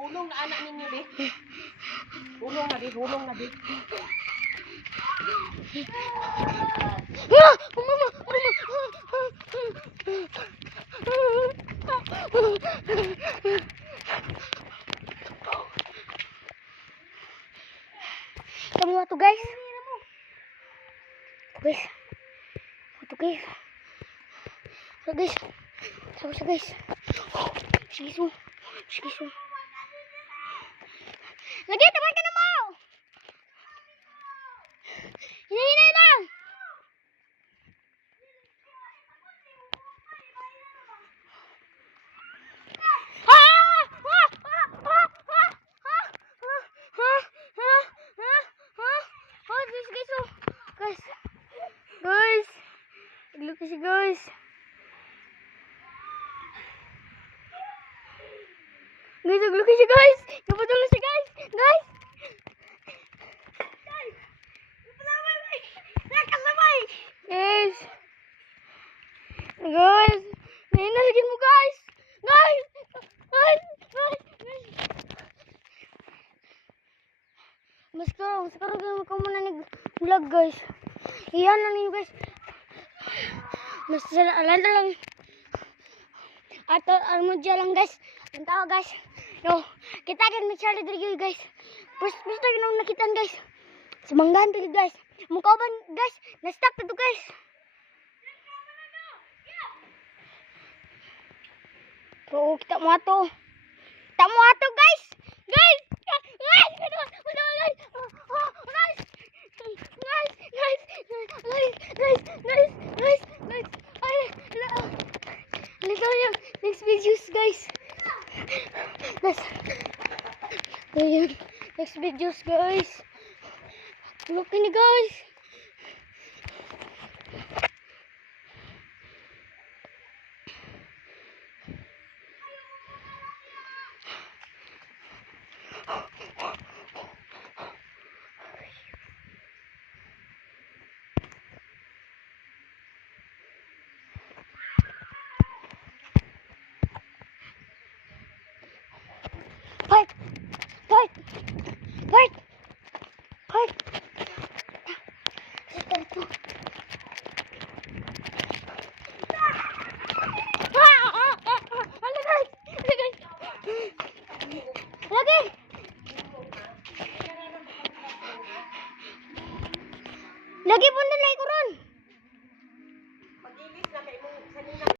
Hulong na anak ninyo, di. Hulong na, di. Hulong na, di. Kamu atuh guys. Guys. Atuh guys. So guys. So guys. Sige so. Sige so. Lagi teman ka na mo. Hinay lang. Guys, look at guys. Guys, look at guys. Kapatuloy siya guys. Guys. Guys. Nakalamay. Guys. Guys. Nainasagin mo guys. Guys. Guys. Mas karon ko muna ni vlog guys. Iyan na ninyo guys. Mas alala lang. Ato almudya lang guys. Ang tao guys. Yo, kita kan may Charlie diri guys. First nang nakitan guys. Sumanggan to guys. Mukaban guys. Na-stuck to guys. Bro, kita mo ato. Kita mo ato guys. Guys. Guys. Next videos guys. Next videos guys. Look ini guys. Fight! Lagi pun na like